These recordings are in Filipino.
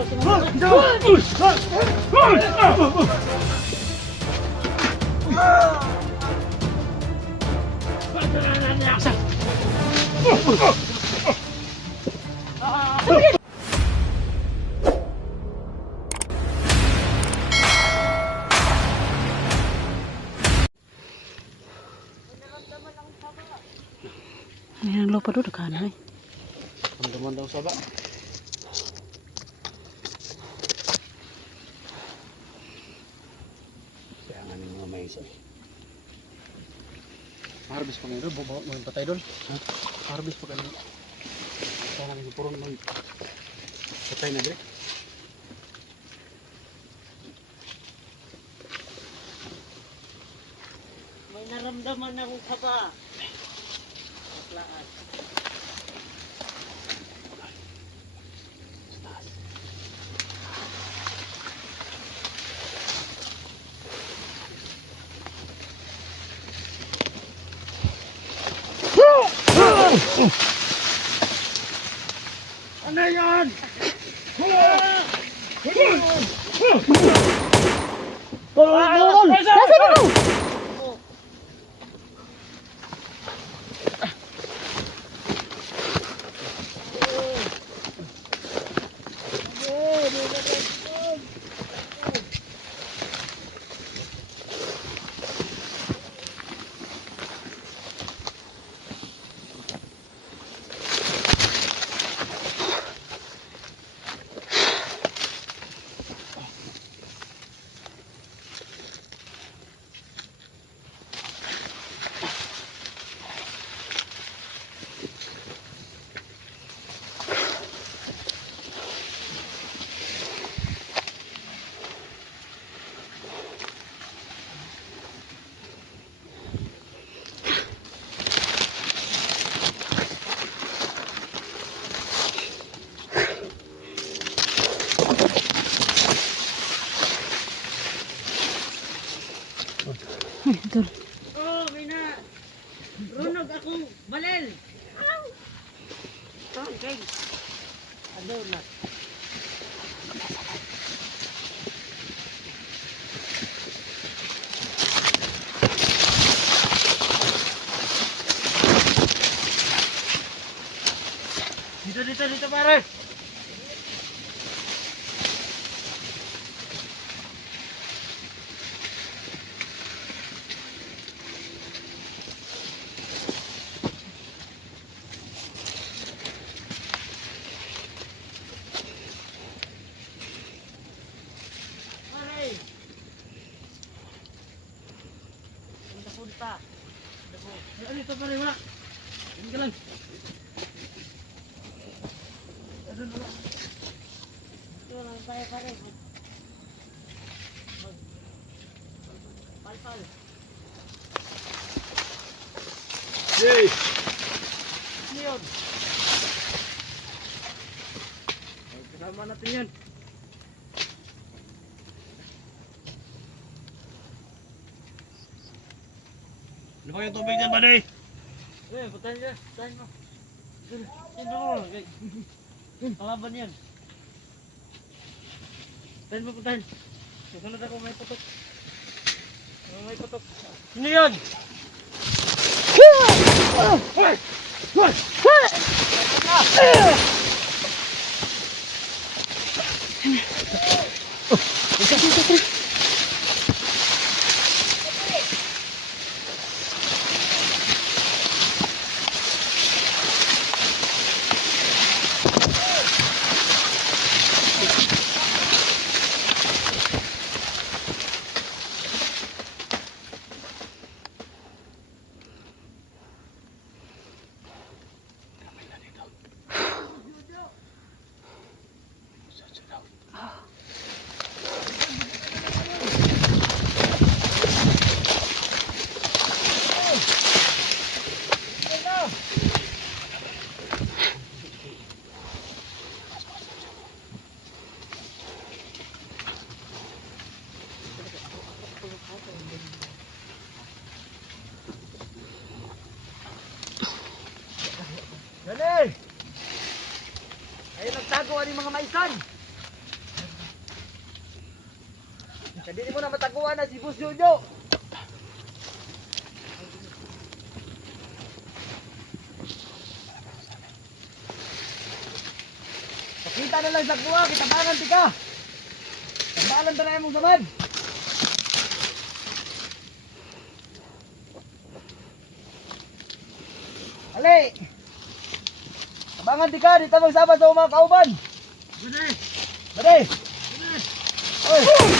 Pero sumunod. Ayan ang lupa doon, nagkano eh. Ramdaman daw sa ba? Kaya nga ng mga may isa. Harvest pa ngayon, bubawa mo yung patay doon. Ha? Harvest pa ngayon. Kaya nga ng purong mag patay na dire. May naramdaman ako ka ba? Baklaan. Ano ito pare wala? Hindi lang. Ito lang tayo, pare. Mag... Palpal. Yay! Ano yun? Kasama natin yan. Ano ba yung tubig dyan, buddy? Eh, putahin niya. Putahin mo. Sino sino mo? Eh, Kalaban yan. Putahin mo, putahin. Susunod ako, may putok. Oh, may putok. Sino yun? Dali! Ayun nagtago ang mga maisan. Hindi mo na mataguan na si Boss Jojo. Pakita na lang sa kuha, kitabangan ti ka. Tabalan ta na mong zaman. Ali! Tabangan ti ka, di ta magsama sa mga kauban. Bade! Bade! Oy!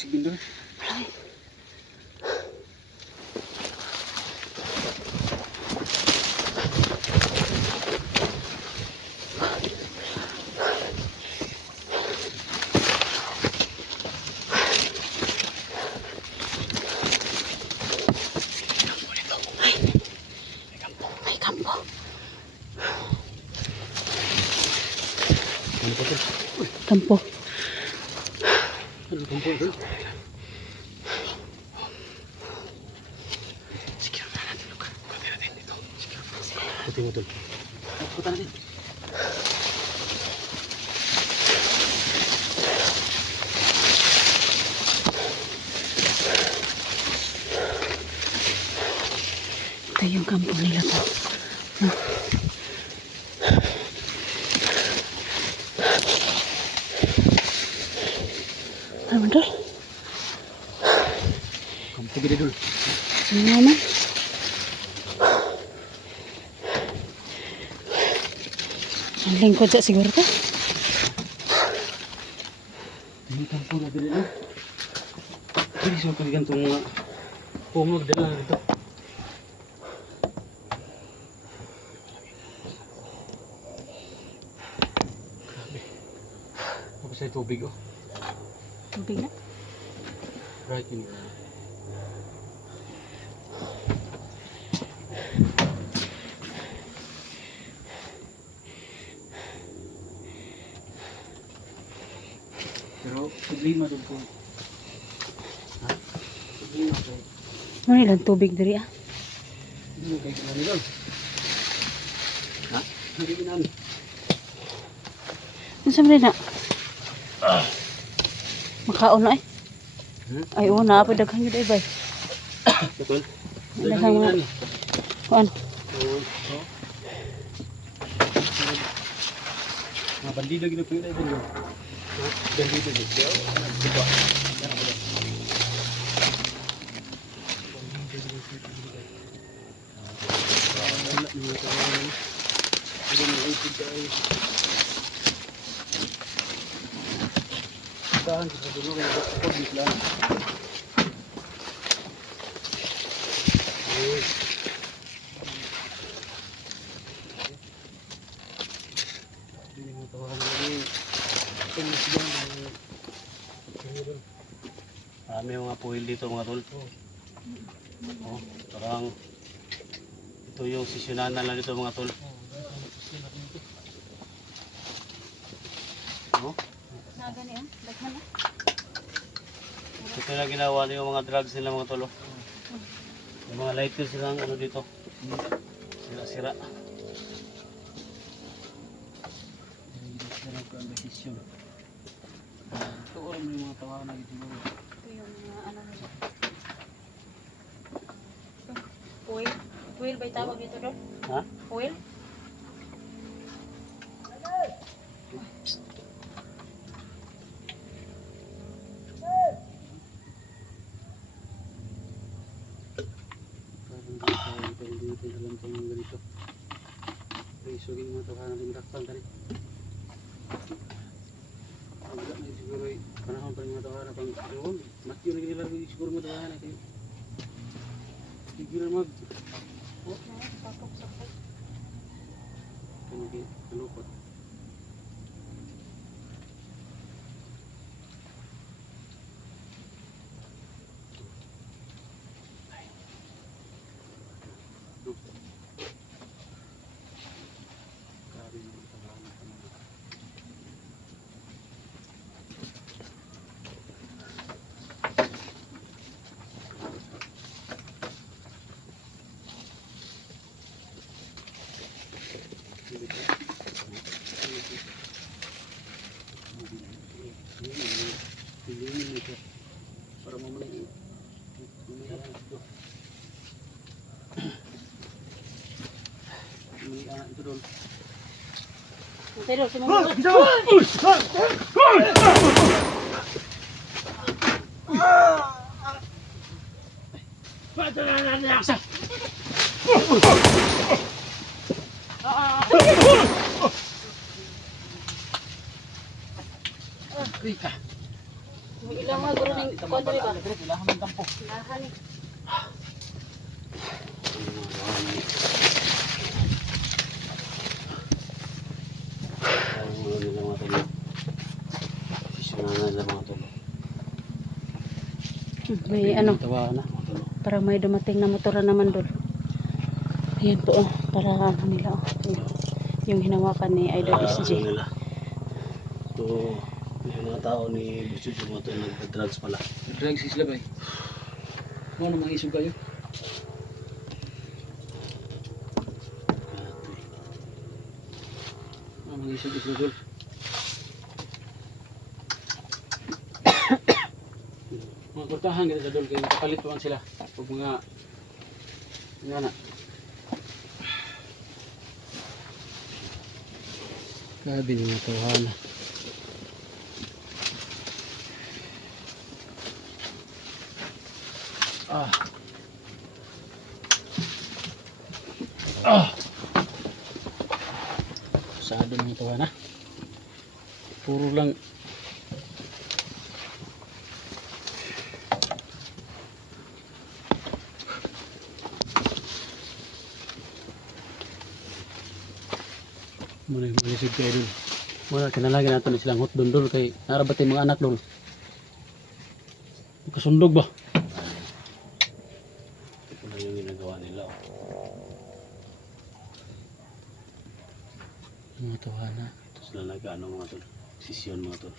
Sige doon. Ay, kampo. Ano pa to? Kampo. Ano kumpul doon? Puti mo doon. Puta natin. Ito yung kampo nila to. Ah. Ano man to? Kampo gede doon. Sino naman? Ang lingkod sa siguro to. Ini kampo na dali lang. Jadi so kali gantong mga pumog dala dito. Grabe. Tapos ay tubig oh. Tubig na. Right in. Pero problema doon po. Ha? Problema po. Ano ilang tubig diri ah? Hindi mo kayo kinani doon. Ha? Hindi kinani. Ano sa na? Makaon na eh. Hmm? Ay, oo na. Pwede daghang yun ay bay. Betul. Daghang mga... Kuan. Mga bandido gina po yun ay bandido. Ha? Bandido gina. Diba? Dahan sa dulo ng doktor bigla. Uy. Hindi mo tawahan lagi. Tumis lang. Ano doon? Marami mga puhil dito mga tol. Oh, parang ito yung sisyonanan lang dito mga tol. Oh, Nagani ah. Daghan ah. ito na ginawa niyo yung mga drugs nila mga tol. oh. Yung mga lighter silang ano dito. Sira-sira. Ito oras mo yung mga tawanan na dito. Oil ba tawag dito doon? Ha? Oil? isugin mo ito kaya natin daktan tali magdap na siguro ay panahon pa rin mga tawara pang doon mas yun ang ilalagay siguro mga tawara eh. na kayo tigil mag ano di kalupot. Grabe doon Pero sumunod. Ilang mga guro ng kwento ba? Lahan eh. Ang nila mga tulo. Sisyonan nila mga tulo. May ano, tulo. para may dumating na motor na naman doon. Ayan po, oh, para ano nila, oh. Yung- hinawakan ni Idol Ah, SG. ano nila. Ito, yung mga tao ni mga tulo nagpa-drugs pala. Drugs sila ba? Ano mga isog kayo? Ano mga isog isog dol? Kurtahan kita sa dol kayo kapalit pa man sila. Pag mga nga na. Grabe yung mga tawanan. Ah. Sado mga tawanan. Puro lang Manisig kayo dun. Muna, kinalagyan natin silang hot dun kay narabat yung mga anak dun. Kasundog ba? Ito na yung ginagawa nila. oh. Mga tawana. Ito sila nag-ano mga tol. Sisyon mga tol.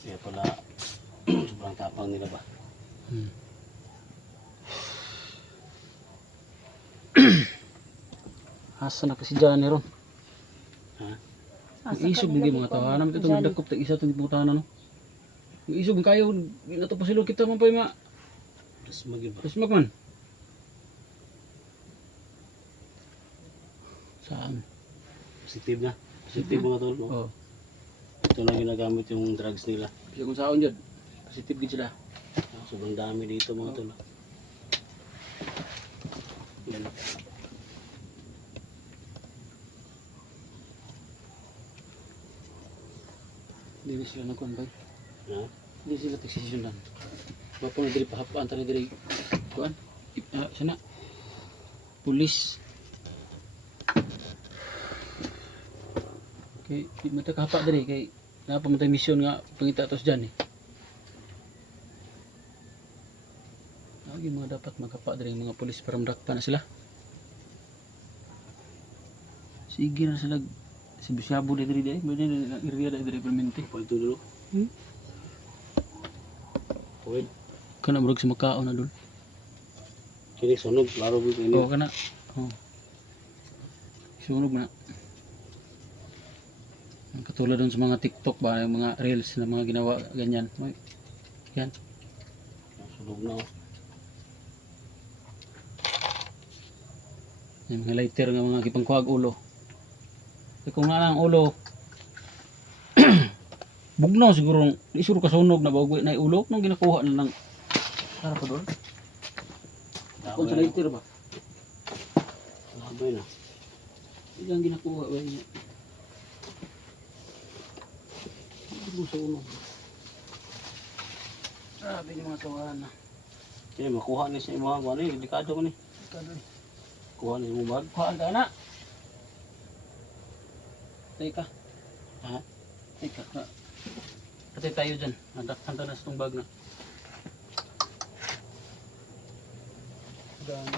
Kaya pala sobrang tapang nila ba? Hmm. Asa na kasi dyan ni Ron. Ha? Ang isog hindi mga tawanan. Ito nagdakop tag isa itong putanan. No? Ang isog kayo. Ito pa sila kita man pa yung mga. Tapos mag-iba. Tapos magman. Saan? Positive na. Positive mga tol. Oo. Ito lang ginagamit yung drugs nila. Bisa kung saan dyan. Positive gid sila. Ah, Sobrang dami dito mga tol. Yan. Hindi na sila nagkuhan Ha? Hindi sila tagsisyon lang. Bapo na diri pahapaan tani diri kuan. Ip- ah, sana. Pulis. Kay mata kahapa diri kay napa man tay misyon nga pangita tos diyan eh. Lagi mga dapat magkapa diri mga pulis para madakpa na sila. Sige na sila si Bisyabo diri diri, diri na area diri permanente. Pa ito dulu. Hmm? Pwede. Kana murag sa makao na dul. Kini sunog. Laro ko ini. Oo, kana. Oo. Sunog na. Katulad dun sa mga TikTok ba, yung mga reels na mga ginawa ganyan. May, yan. Sunog na. oh. Yung mga lighter nga mga gipangkuhag ulo. Kung nga ang ulo, bugnaw siguro, isuro kasunog na bago na ulo, nung ginakuha na lang. Para pa doon? Kung sa na. lighter ba? Damay na. Hindi ang ginakuha ba niya? Bugnaw sa ulo. Grabe yung mga tuwahan na. Kaya makuha ni sa mga ano eh, delikado ko ni. Kaloy. Kuha ni sa mga bag. Kuhaan ka na. Teka. Ha? Teka. Pati tayo dyan. Nadaktan na sa bag na. Gano'n.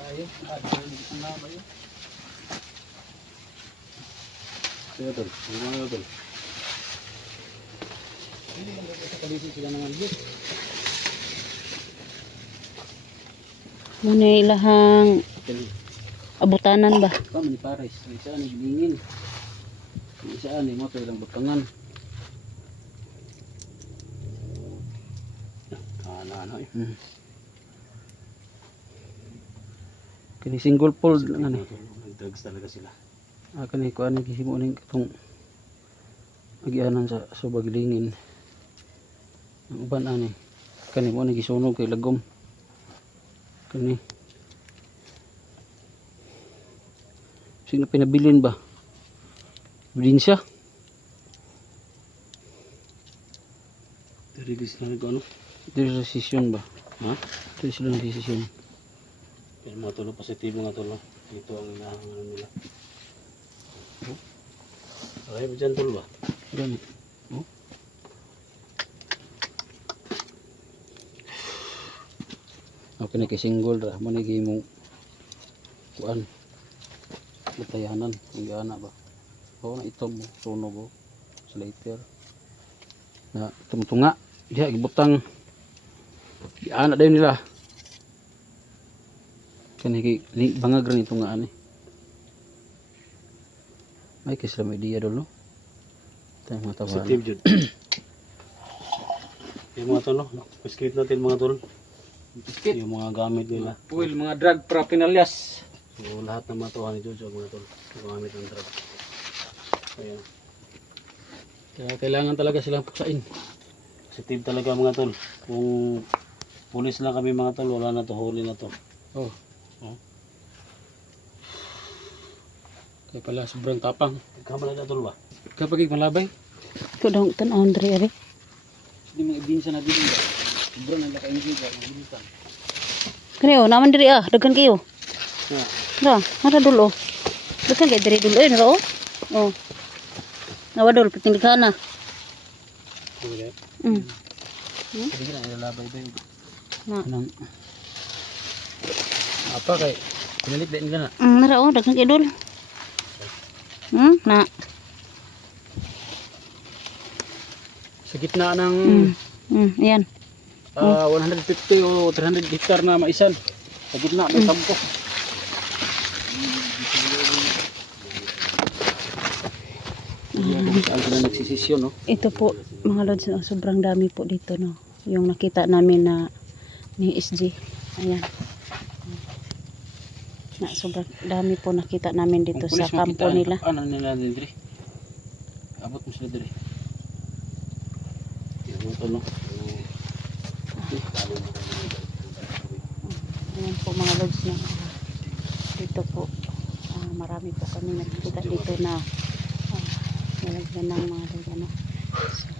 tayo. Yun. Tol. Tol. Hindi sa kalisi sila naman dito. Muna ilahang. Abutanan ba? Kami ni Pares. Ang isa ni Bilingin. Ang isa ni mo ilang bakangan. Ano ano eh. Hmm. Kini single fold lang ani. Drugs talaga sila. Ah, kani ko ani gihimo ning katong agianan sa subagilingin. Ang uban ani. Kani mo ni gisunog kay lagom. Kani. Sino pinabilin ba? Bilin siya. Release na ano. Sa session ba? Ha? Dito sila ng session. Pero mga tulo positibo nga tulo. Dito ang inahangan nila. Oh. Okay ba dyan tulo ba? Gani. Okay na kay single ra mo ni gimo kuan batayanan ang gana ba? O na itom mo sunog o slater na tumutunga diha gibutang. Giana dayon nila. Kani bangag ra ni tunga ani. Ay kay sila may idea dolo tayo mga tawahan Positive dyan. Yung mga tulo. Biskit natin mga. Biscuit. Yung mga gamit nila. Puil, mga drug paraphernalias So, lahat ng mga tuwa ni Jojo, mga tol, gumamit ng drug. Ayan. kaya kailangan talaga silang puksain Positive talaga mga tol. Kung pulis lang kami mga tol, wala na to, huli na to. oh Oh. kaya pala sobrang tapang Kamala na tol ba? kapag malabay Ito daw tanawon diri ari. Hindi mga ibinsa na ba? Sobrang? Mabilisan. Kani oh, naman diri ah, daghan kayo. Yeah. Ra, ara dulo. Daghan kay diri dulo eh naro. Oh. Nawadol piting kana. Mm. Hindi na ilalabay ba yun? Na. Anong... Apa kay? Pinalit din nila na. Mm, nara oh, daghan kay dul. Hmm, na. Sa gitna ng Mm. Mm, ayan. ah, 150 o 300 hektar na maisan. Sa gitna ng tampo. Saan sila nagsisisyon, no? Ito po, mga lods, oh, sobrang dami po dito, no. Yung nakita namin na ni SG. Ayan. Na, sobrang dami po nakita namin dito sa pulis kampo makita, nila. Ano nila din, Dre? Abot mo sila, Dre. Yung tol, no? Ayan po mga lods na dito po ah, marami po kami nakikita dito na nalagyan ng mga ano. So,